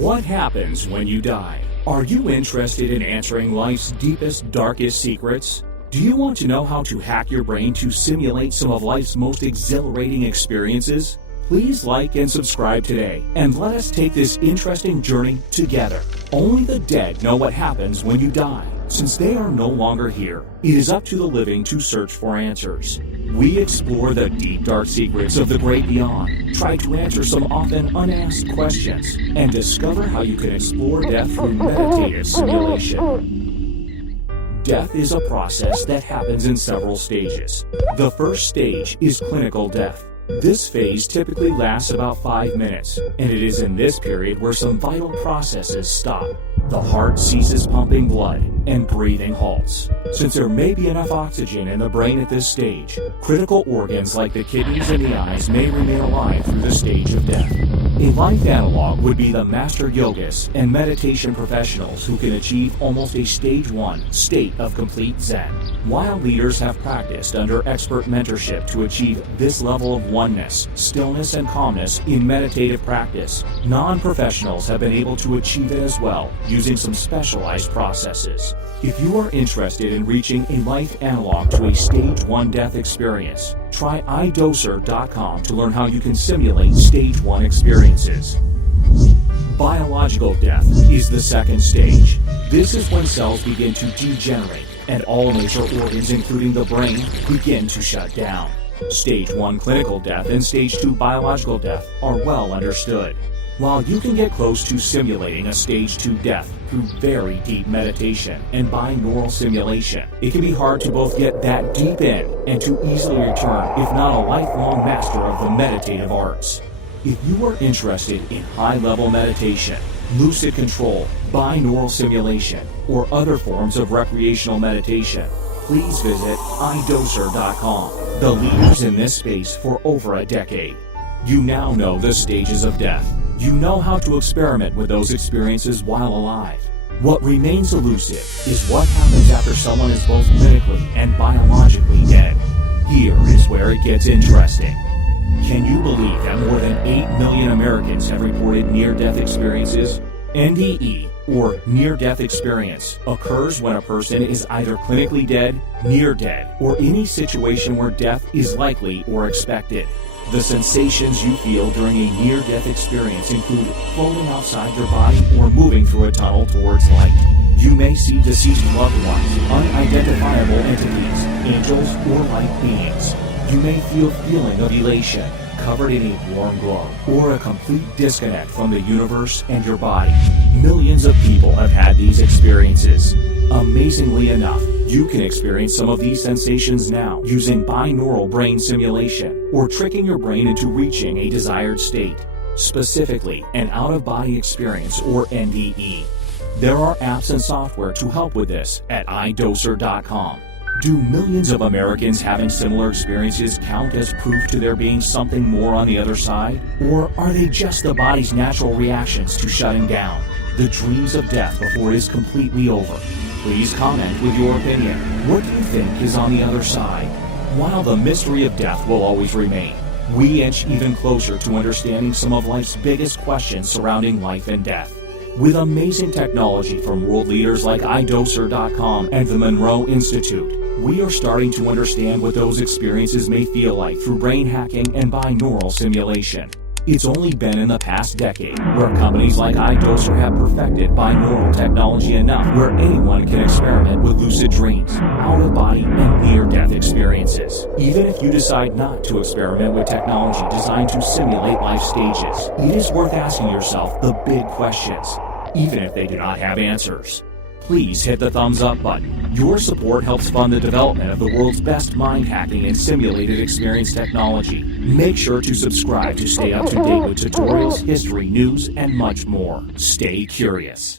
What happens when you die? Are you interested in answering life's deepest, darkest secrets? Do you want to know how to hack your brain to simulate some of life's most exhilarating experiences? Please like and subscribe today, and let us take this interesting journey together. Only the dead know what happens when you die. Since they are no longer here, it is up to the living to search for answers. We explore the deep, dark secrets of the great beyond, try to answer some often unasked questions, and discover how you can explore death through meditative simulation. Death is a process that happens in several stages. The first stage is clinical death. This phase typically lasts about 5 minutes, and it is in this period where some vital processes stop. The heart ceases pumping blood, and breathing halts. Since there may be enough oxygen in the brain at this stage, critical organs like the kidneys and the eyes may remain alive through the stage of death. A life analog would be the master yogists and meditation professionals who can achieve almost a stage 1 state of complete Zen. While leaders have practiced under expert mentorship to achieve this level of oneness, stillness, and calmness in meditative practice, non-professionals have been able to achieve it as well using some specialized processes. If you are interested in reaching a life analog to a stage 1 death experience, try iDoser.com to learn how you can simulate stage 1 experiences. Biological death is the second stage. This is when cells begin to degenerate and all major organs, including the brain, begin to shut down. Stage 1 clinical death and Stage 2 biological death are well understood. While you can get close to simulating a Stage 2 death through very deep meditation and binaural simulation, it can be hard to both get that deep in and to easily return if not a lifelong master of the meditative arts. If you are interested in high-level meditation, lucid control, binaural simulation, or other forms of recreational meditation, please visit iDoser.com, the leaders in this space for over a decade. You now know the stages of death. You know how to experiment with those experiences while alive. What remains elusive is what happens after someone is both clinically and biologically dead. Here is where it gets interesting. Can you believe that more than 8 million Americans have reported near-death experiences? NDE, or near-death experience, occurs when a person is either clinically dead, near dead, or any situation where death is likely or expected. The sensations you feel during a near-death experience include floating outside your body or moving through a tunnel towards light. You may see deceased loved ones, unidentifiable entities, angels, or light beings. You may feel a feeling of elation, covered in a warm glow, or a complete disconnect from the universe and your body. Millions of people have had these experiences. Amazingly enough, you can experience some of these sensations now using binaural brain simulation or tricking your brain into reaching a desired state, specifically an out-of-body experience or NDE. There are apps and software to help with this at iDoser.com. Do millions of Americans having similar experiences count as proof to there being something more on the other side? Or are they just the body's natural reactions to shutting down? The dreams of death before it is completely over. Please comment with your opinion. What do you think is on the other side? While the mystery of death will always remain, we inch even closer to understanding some of life's biggest questions surrounding life and death. With amazing technology from world leaders like iDoser.com and the Monroe Institute, we are starting to understand what those experiences may feel like through brain hacking and binaural simulation. It's only been in the past decade where companies like iDoser have perfected binaural technology enough where anyone can experiment with lucid dreams, out-of-body, and near-death experiences. Even if you decide not to experiment with technology designed to simulate life stages, it is worth asking yourself the big questions, even if they do not have answers. Please hit the thumbs up button. Your support helps fund the development of the world's best mind hacking and simulated experience technology. Make sure to subscribe to stay up to date with tutorials, history, news, and much more. Stay curious.